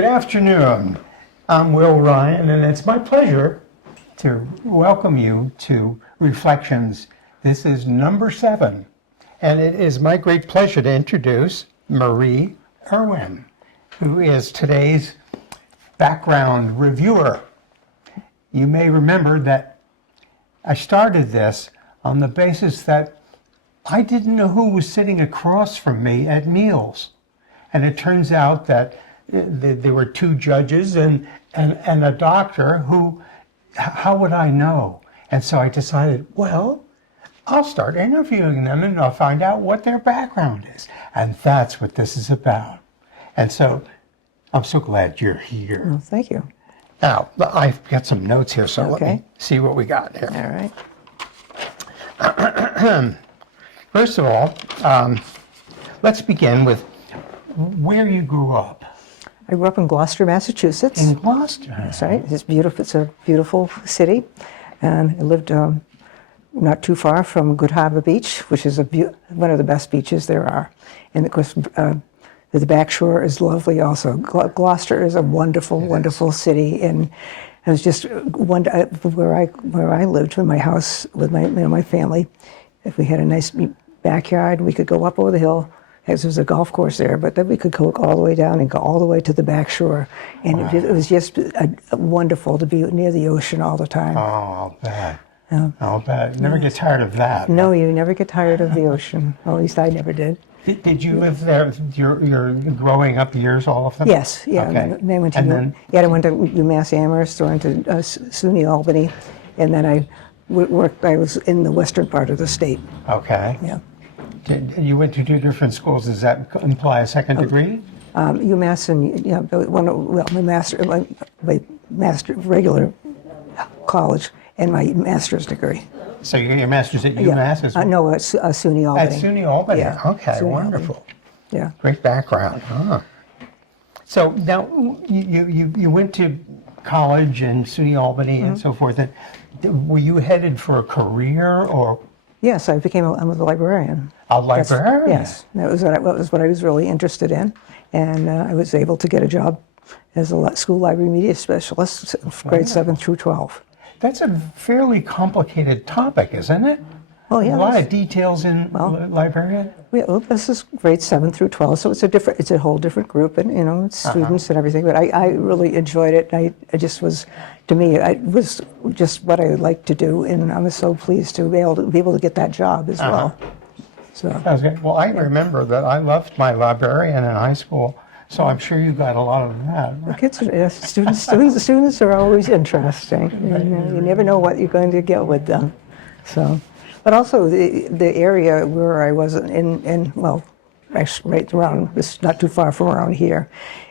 Good afternoon. I'm Will Ryan, and it's my pleasure to welcome you to Reflections. This is number 7, and it is my great pleasure to introduce Marie Erwin, who is today's background reviewer. You may remember that I started this on the basis that I didn't know who was sitting across from me at meals. And it turns out that there were 2 judges and a doctor who, how would I know? And so I decided, well, I'll start interviewing them and I'll find out what their background is. And that's what this is about. And so I'm so glad you're here. Well, thank you. Now, I've got some notes here, so let me see what we got here. All right. First of all, let's begin with where you grew up. I grew up in Gloucester, Massachusetts. In Gloucester. That's right. It's beautiful. It's a beautiful city, and I lived not too far from Good Harbor Beach, which is one of the best beaches there are. And of course, the back shore is lovely. Also, Gloucester is a wonderful, wonderful city, and it was just where I lived in my house with my family. If we had a nice backyard, we could go up over the hill. As there was a golf course there, but then we could go all the way down and go all the way to the back shore. And it was just wonderful to be near the ocean all the time. Oh, I'll bet. I'll bet. You never get tired of that. No, you never get tired of the ocean. Well, at least I never did. Did you live there your growing up years, all of them? Yes, yeah. Okay. And I went to I went to UMass Amherst, went to SUNY Albany, and then I worked. I was in the western part of the state. Okay. Yeah. You went to 2 different schools. Does that imply a second degree? UMass and my master regular college and my master's degree. So you got your master's at UMass as well? No, at SUNY Albany. At SUNY Albany. Yeah. Okay, SUNY wonderful. Albany. Yeah. Great background. Huh. So now you went to college in SUNY Albany and so forth. And were you headed for a career or? Yes, I was a librarian. A librarian? Yes, that was what I was really interested in. And I was able to get a job as a school library media specialist, grade 7 through 12. That's a fairly complicated topic, isn't it? Oh, yeah. A lot of details in librarian? Well, this is grade 7 through 12, so it's a whole different group, and it's students and everything. But I really enjoyed it. I just was, to me, it was just what I liked to do, and I was so pleased to be able to get that job as well. So. That was good. Well, I remember that I loved my librarian in high school, so I'm sure you got a lot of that. The kids, students are always interesting. You never know what you're going to get with them. So. But also the area where I was right around, it's not too far from around here,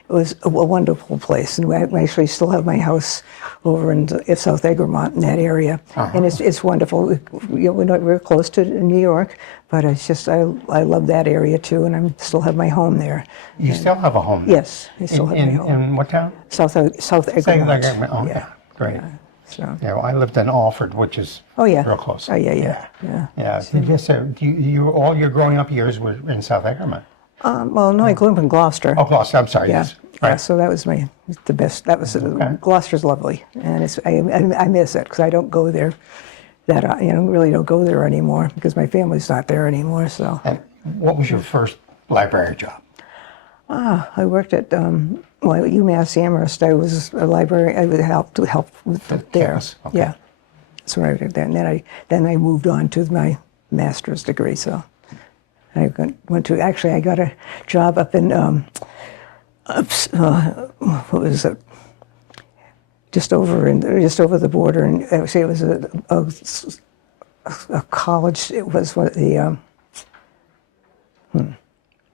it was a wonderful place. And we actually still have my house over in South Egremont in that area. And it's wonderful. We're close to New York, but it's just, I love that area too, and I still have my home there. You still have a home there? Yes, I still have my home. In what town? South Egremont. Oh, yeah, great. Yeah. So. Yeah, well, I lived in Alford, which is real close. Oh, yeah. So all your growing up years were in South Egremont? Well, no, I grew up in Gloucester. Oh, Gloucester, I'm sorry, yes. Right. Yeah, so that was the best. That was Gloucester's lovely, and I miss it because I don't go there. Really don't go there anymore because my family's not there anymore. So. And what was your first library job? I worked at UMass Amherst. I was a librarian. I would help with there. Okay. Yeah, that's what I did there. And then I moved on to my master's degree. So I went to I got a job up in what was it? Just over the border, and actually it was a college. It was what the.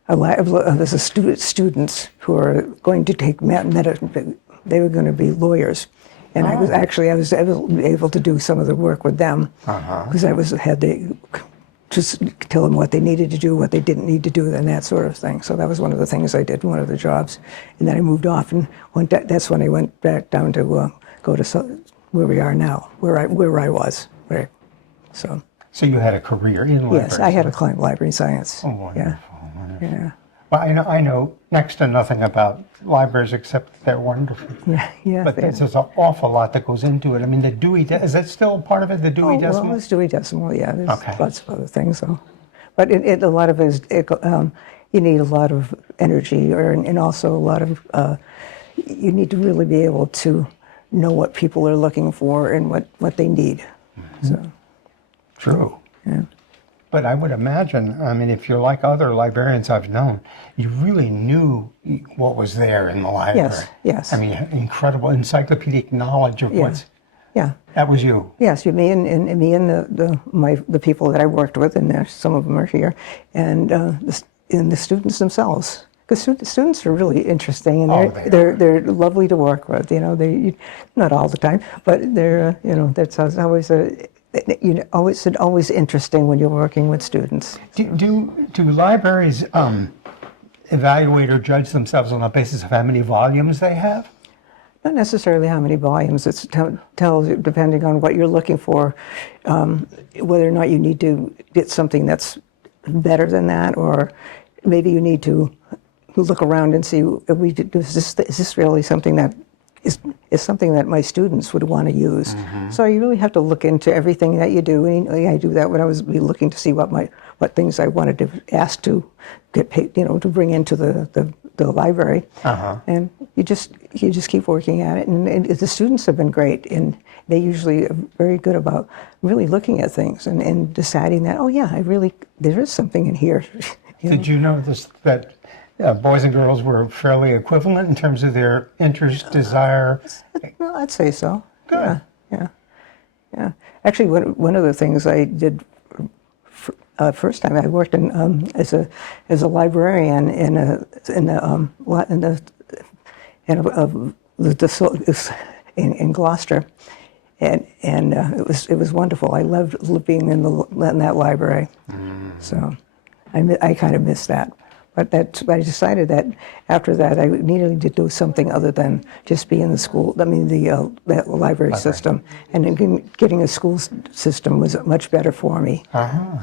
It was students who were going to take medicine. They were going to be lawyers, and I was able to do some of the work with them because had to just tell them what they needed to do, what they didn't need to do, and that sort of thing. So that was one of the things I did, one of the jobs, and then I moved off and that's when I went back down to go to where we are now, where I was. Right. So you had a career in library? Yes, I had a client library science. Oh, wonderful. Yeah. Well, I know next to nothing about libraries except that they're wonderful. Yeah, yeah. But there's an awful lot that goes into it. I mean, the Dewey, is that still part of it, the Dewey Decimal? Well, it's Dewey Decimal, yeah. There's Okay. lots of other things, though. But a lot of it is, you need a lot of energy, and also a lot of, you need to really be able to know what people are looking for and what they need. So, True. yeah. But I would imagine, I mean, if you're like other librarians I've known, you really knew what was there in the library. Yes, yes. I mean, incredible encyclopedic knowledge of Yeah. what's, Yeah. that was you. Yes, me and the people that I worked with, and some of them are here, and the students themselves. Because students are really interesting, and they're lovely to work with. You know, not all the time, but they're that's always always interesting when you're working with students. Do libraries evaluate or judge themselves on the basis of how many volumes they have? Not necessarily how many volumes. It tells you, depending on what you're looking for, whether or not you need to get something that's better than that, or maybe you need to look around and see, is this really something that is something that my students would want to use? Mm-hmm. So you really have to look into everything that you do. And I do that when I was looking to see what things I wanted to ask to get paid, to bring into the library. Uh-huh. And you just keep working at it. And the students have been great, and they usually are very good about really looking at things and deciding that, oh yeah, there is something in here. Did you notice that boys and girls were fairly equivalent in terms of their interest, desire? Well, I'd say so. Good. Yeah. Actually, one of the things I did first time I worked in as a librarian in Gloucester, and it was wonderful. I loved being in that library. So I kind of missed that. But I decided that after that I needed to do something other than just be in the school. I mean, that library system, and then getting a school system was much better for me. Uh-huh.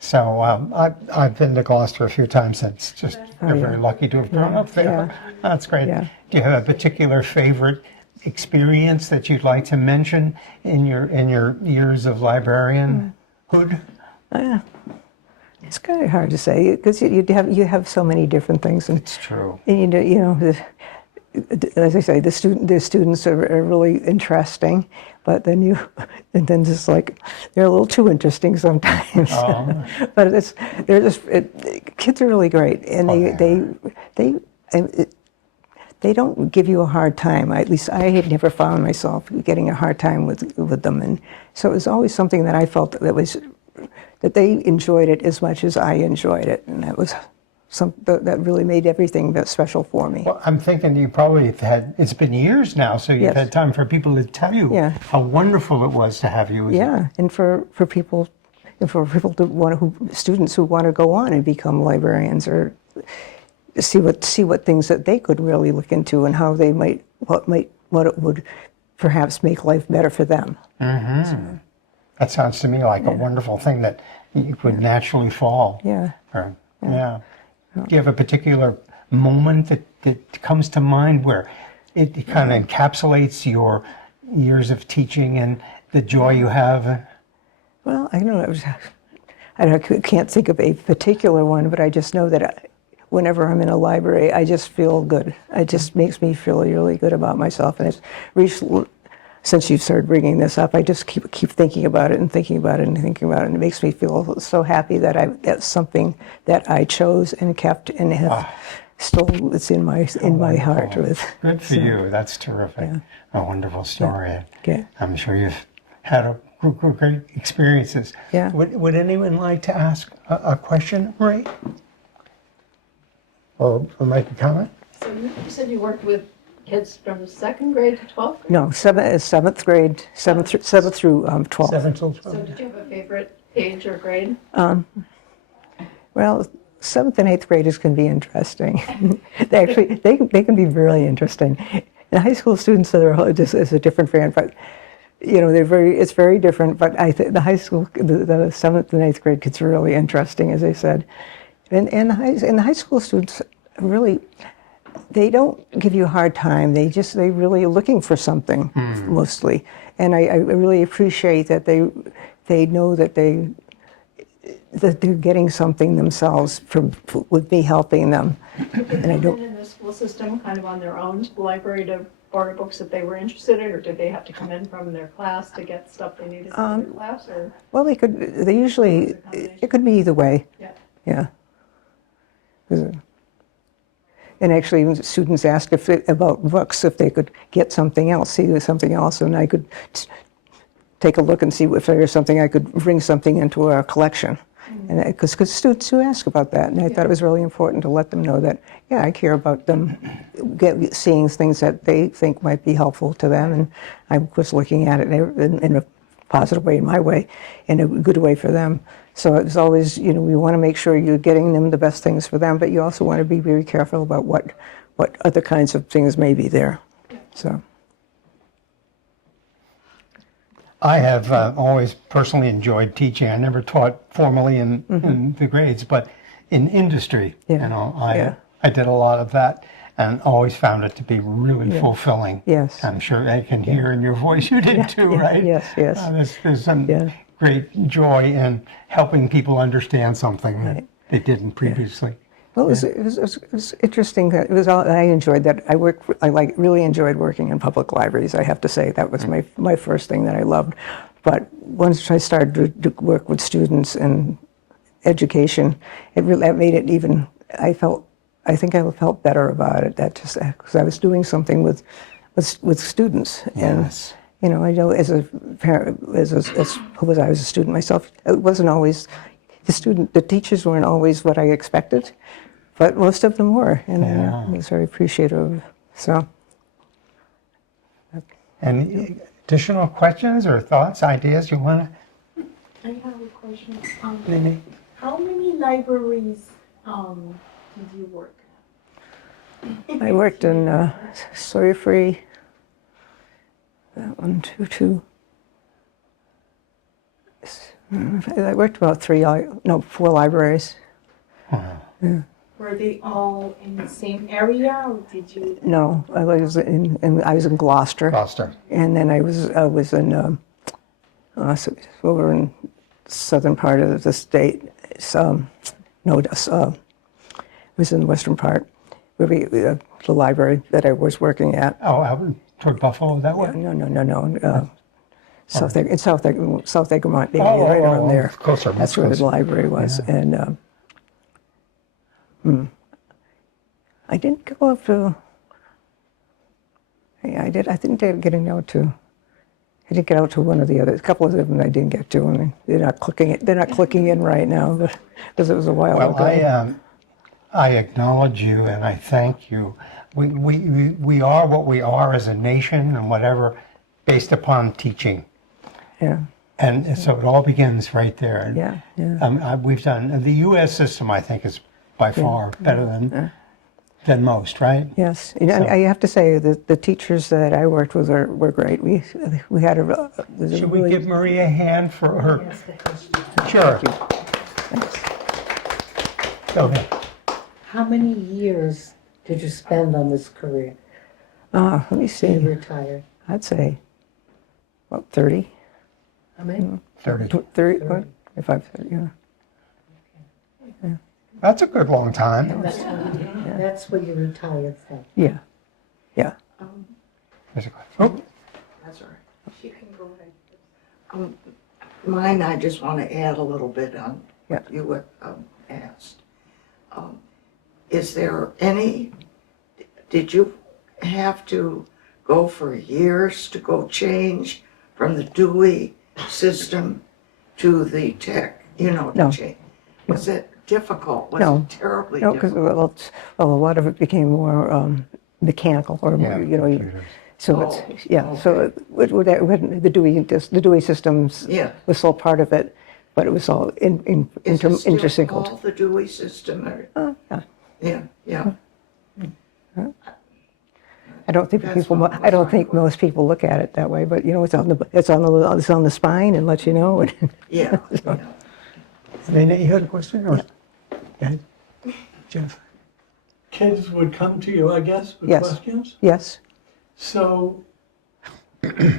So I've been to Gloucester a few times. It's just very lucky to have grown up there. Yeah. That's great. Yeah. Do you have a particular favorite experience that you'd like to mention in your years of librarianhood? It's kind of hard to say because you have so many different things. And, it's true. And as I say, the students are really interesting, but then just like they're a little too interesting sometimes. Oh. But kids are really great, and they don't give you a hard time. At least I had never found myself getting a hard time with them, and so it was always something that I felt that they enjoyed it as much as I enjoyed it, and that was that really made everything special for me. Well, I'm thinking you probably have had, it's been years now, so you've had time for people to tell you how wonderful it was to have you. And for people to students who want to go on and become librarians, or see what things that they could really look into and how they what it would perhaps make life better for them. Mm-hmm. So, that sounds to me like a wonderful thing that you would naturally fall. Yeah. Yeah. Do you have a particular moment that comes to mind where it kind of encapsulates your years of teaching and the joy you have? Well, I don't know. I can't think of a particular one, but I just know that whenever I'm in a library, I just feel good. It just makes me feel really good about myself. And it's reached, since you started bringing this up, I just keep thinking about it and thinking about it and thinking about it, and it makes me feel so happy that that's something that I chose and kept and have still it's in my heart. Good for you. That's terrific. Yeah. A wonderful story. Yeah. Okay. I'm sure you've had great experiences. Yeah. Would anyone like to ask a question, Ray? Or make a comment? So you said you worked with kids from 2nd grade to 12th grade? No, seventh grade, seventh through 12th. 7 till 12. So did you have a favorite age or grade? Well, 7th and 8th graders can be interesting. they can be really interesting. And high school students is a different variant, but it's very different. But I think the high school, the 7th and 8th grade kids are really interesting, as I said. And the high school students really, they don't give you a hard time. They really are looking for something mostly. And I really appreciate that they know that they're getting something themselves with me helping them. Did they come in the school system kind of on their own to the library to borrow books that they were interested in, or did they have to come in from their class to get stuff they needed from their class, or? Well, they usually, it could be either way. Yeah. Yeah. And actually, when students ask about books, if they could get something else, see something else, and I could take a look and see if there was something I could bring something into our collection. And because students do ask about that, and I thought it was really important to let them know that, yeah, I care about them seeing things that they think might be helpful to them, and I was looking at it in a positive way, in my way, in a good way for them. So it's always, we want to make sure you're getting them the best things for them, but you also want to be very careful about what other kinds of things may be there. So. I have always personally enjoyed teaching. I never taught formally in the grades, but in industry, I did a lot of that and always found it to be really fulfilling. Yes. I'm sure I can hear in your voice you did too, right? Yes. There's some great joy in helping people understand something that they didn't previously. Well, it was interesting. I enjoyed that. I really enjoyed working in public libraries. I have to say that was my first thing that I loved. But once I started to work with students and education, that made it even. I think I felt better about it. That just because I was doing something with students. Yes. And I know as a parent, as I was a student myself, it wasn't always the teachers weren't always what I expected. But most of them were, and I was very appreciative. So. Any additional questions or thoughts, ideas you want to? I have a question. Nene? How many libraries did you work at? I worked in Sawyer Free. That one, two. I worked about 4 libraries. Wow. Yeah. Were they all in the same area, or did you? No, I was in Gloucester. Gloucester. And then I was in over in southern part of the state. It was in the western part, where the library that I was working at. Oh, out toward Buffalo that way? No. South Egremont, right around there. Closer. That's where the library was, and I didn't go up to. I didn't get out to. I didn't get out to one of the others. A couple of them I didn't get to, and they're not clicking in right now, but because it was a while ago. I acknowledge you and I thank you. We are what we are as a nation and whatever, based upon teaching. Yeah. And so it all begins right there. Yeah. We've done the U.S. system. I think is by far better than most, right? Yes, and I have to say that the teachers that I worked with were great. We had Should we give Maria a hand for her? Sure. Go ahead. How many years did you spend on this career? Let me You see. retired. I'd say about 30. How many? 30. 30, what? If I've, yeah. That's a good long time. That's what you retired from. Yeah. There's a question. Oh, That's all right. She can go ahead. Mine, I just want to add a little bit on what you had asked. Is there did you have to go for years to go change from the Dewey system to the tech, No. to change? Was it difficult? Was No. it terribly No, because difficult? a lot of it became more mechanical, or computers. so it's So the Dewey systems Yeah. was still part of it, but it was all Is it still intersynced. called the Dewey system? Or? Yeah. I don't think That's what I don't was think my most people look at it that way, but it's on the spine and lets you know. Yeah. Nene, you had a question? Or? Go ahead. Jeff? Kids would come to you, I guess, with Yes. questions? Yes. So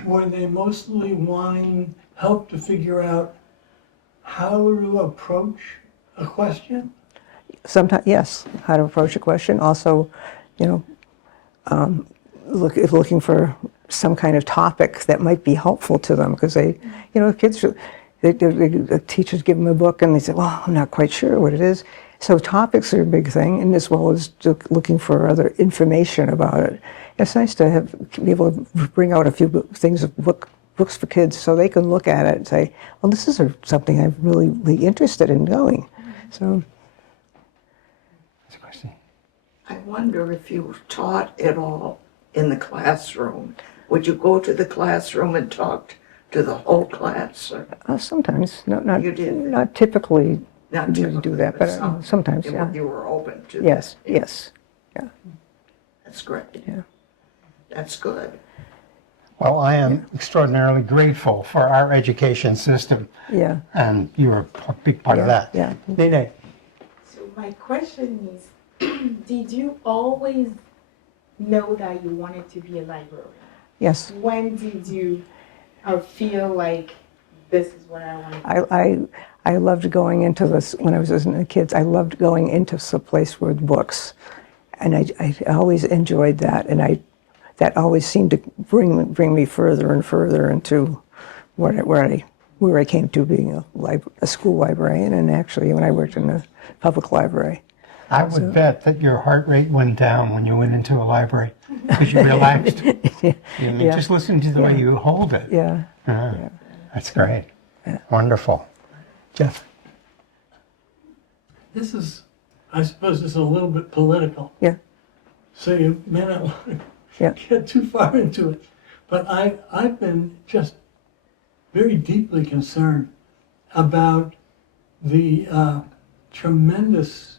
were they mostly wanting help to figure out how to approach a question? Sometimes, yes, how to approach a question. Also, you know, if looking for some kind of topic that might be helpful to them, because they, you know, kids, the teachers give them a book and they say, well, I'm not quite sure what it is. So topics are a big thing, and as well as looking for other information about it. It's nice to be able to bring out a few things, books for kids, so they can look at it and say, well, this is something I'm really interested in knowing. So. That's a question. I wonder if you taught at all in the classroom. Would you go to the classroom and talk to the whole class? Or Sometimes, not You did. not typically. not do typically, that, but sometimes, you, yeah. You were open to Yes, that. yes, yeah, That's great. yeah. That's good. Well, I am extraordinarily grateful for our education system, Yeah, and you're a big part of that. yeah. Nene, So my question is, did you always know that you wanted to be a librarian? Yes, When did you feel like this is what I want to do? I loved going into this, when I was listening to kids, I loved going into some place with books. And I always enjoyed that, and that always seemed to bring me further and further into where I came to being a school librarian, and actually when I worked in the public library. I would bet that your heart rate went down when you went into a library because you relaxed. I mean, Yeah. just listen to the way you hold it. Yeah, That's great. Wonderful. Jeff? This is, I suppose, this is a little bit political, yeah, so you may not want to yeah, get too far into it. But I've been just very deeply concerned about the tremendous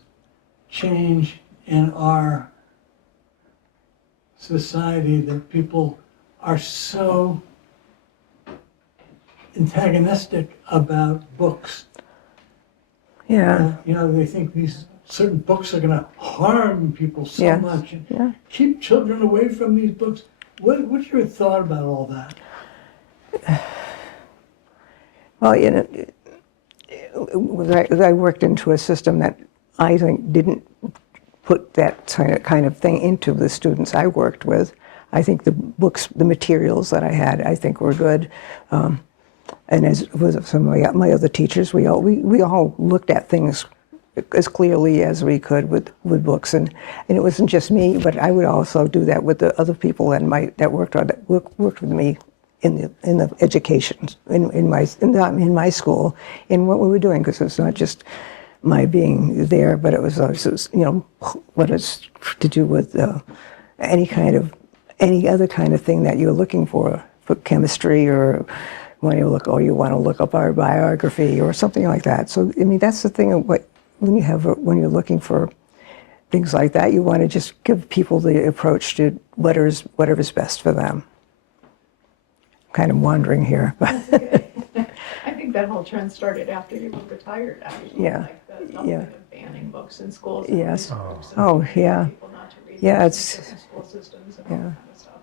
change in our society, that people are so antagonistic about books. yeah, You know, they think these certain books are going to harm people so Yes. much and yeah. keep children away from these books. What's your thought about all that? Well, you know, I worked into a system that I think didn't put that kind of thing into the students I worked with. I think the books, the materials that I had, I think were good. And as with some of my other teachers, we all looked at things as clearly as we could with books, and it wasn't just me, but I would also do that with the other people that worked with me in the education in my school, in what we were doing, because it's not just my being there, but it was also, you know, what it's to do with any other kind of thing that you're looking for chemistry, or when you want to look up our biography or something like that. So I mean, that's the thing of when you're looking for things like that, you want to just give people the approach to whatever's best for them. Kind of wandering here, but I think that whole trend started after you were retired, actually. Yeah. Like the nothing Yeah. of banning books in schools. Yes. And books Oh, and yeah. people not to read Yeah, books it's- in different school systems and yeah. all that kind of stuff.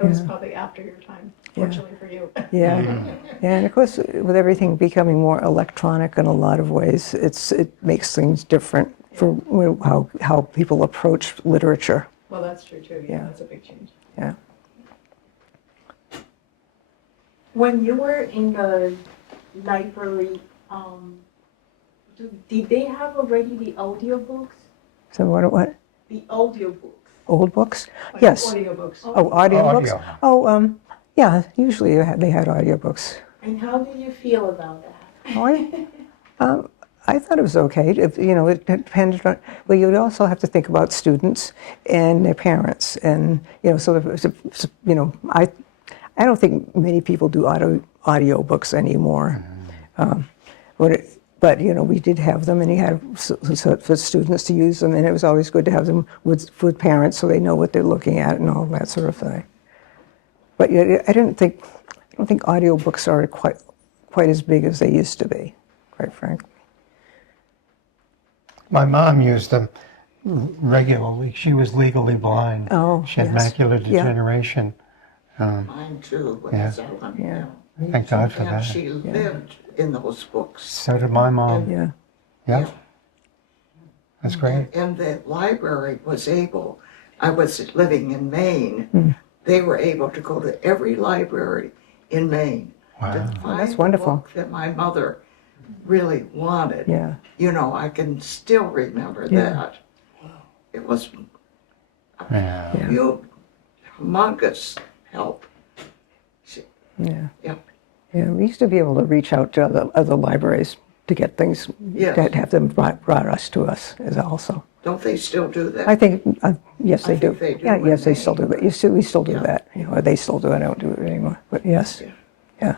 It was Yeah. probably after your time, Yeah. fortunately for you. yeah, and of course, with everything becoming more electronic in a lot of ways, it makes things different for how people approach literature. Well, that's true too. Yeah. Yeah, that's a big change. Yeah. When you were in the library, did they have already the audiobooks? So what? The audiobooks. Old books? Like Yes. Audiobooks. Oh, audiobooks? Audio. Oh, yeah. Usually they had audiobooks. And how do you feel about that? Oh, I thought it was okay. It depended on. Well, you'd also have to think about students and their parents, and I don't think many people do audio books anymore. But we did have them, and you had for students to use them, and it was always good to have them with parents so they know what they're looking at and all that sort of thing. But I don't think audiobooks are quite as big as they used to be, quite frankly. My mom used them, regularly. She was legally blind. Oh, She had yes. macular Yeah. degeneration. Mine too, with Yeah. Ellen. Yeah. Thank God for And that. she lived in those books. So did my mom. Yeah. Yeah, that's great. And the library was able, I was living in Maine, they were able to go to every library in Maine. Wow. To Oh, that's find wonderful. the book that my mother really wanted. Yeah. You know, I can still remember Yeah. that. It was Yeah. Yeah. humongous help. Yeah. Yeah. Yeah, we used to be able to reach out to other libraries to get things, Yes. to have them brought us to us as also. Don't they still do that? I think, yes, I they do. think they do Yeah, in yes, they Maine, still do that. but- You see, we still do Yeah. that, you know, or they still do it. I don't do it anymore, but yes. Yeah. Yeah.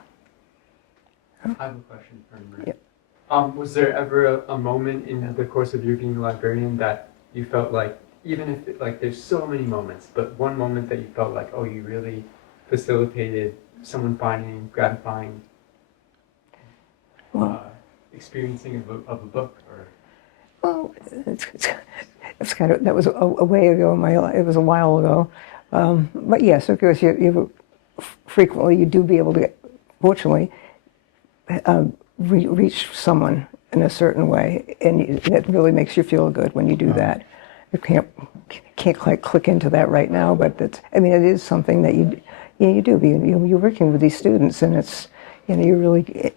I have a question for Marie. Yep. Was there ever a moment in the course of you being a librarian that you felt like, even if, like, there's so many moments, but one moment that you felt like, oh, you really facilitated someone finding gratifying Well, experiencing of a book, or well, it's kind of, that was a way ago in my life. It was a while ago. But yes, of course, you frequently, you do be able to, fortunately, reach someone in a certain way, and it really makes you feel good when you do that. You can't quite click into that right now, but I mean, it is something that you do. You're working with these students, and it's, you know, you're really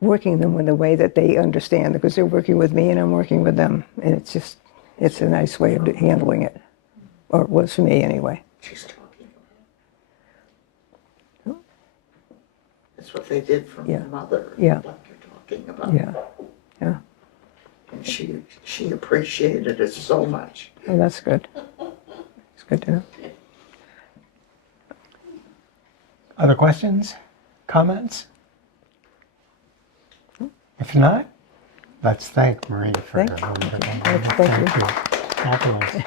working them in the way that they understand, because they're working with me and I'm working with them, and it's a nice way of handling it, or it was for me anyway. She's talking about. That's what they did for Yeah. my mother. Yeah. Like you're talking about. Yeah, yeah. And she appreciated it so much. Oh, that's good. It's good to know. Other questions? Comments? If not, let's thank Marie for Thank her wonderful. you. Thank you. Thank you. Fabulous.